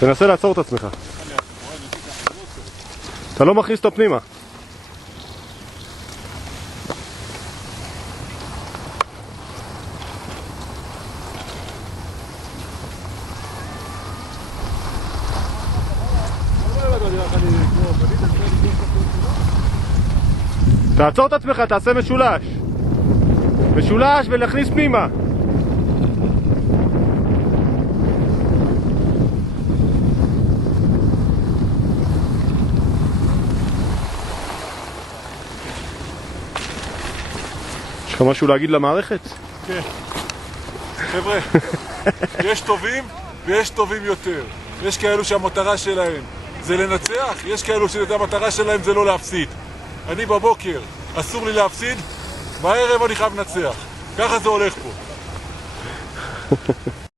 תנסה לעצור את עצמך. אתה לא מכניס אותו פנימה. תעצור את עצמך, תעשה משולש. משולש ולהכניס פנימה. יש לך משהו להגיד למערכת? כן. חבר'ה, יש טובים ויש טובים יותר. יש כאלו שהמטרה שלהם זה לנצח, יש כאלו שהמטרה שלהם זה לא להפסיד. אני בבוקר, אסור לי להפסיד, בערב אני חייב לנצח. ככה זה הולך פה.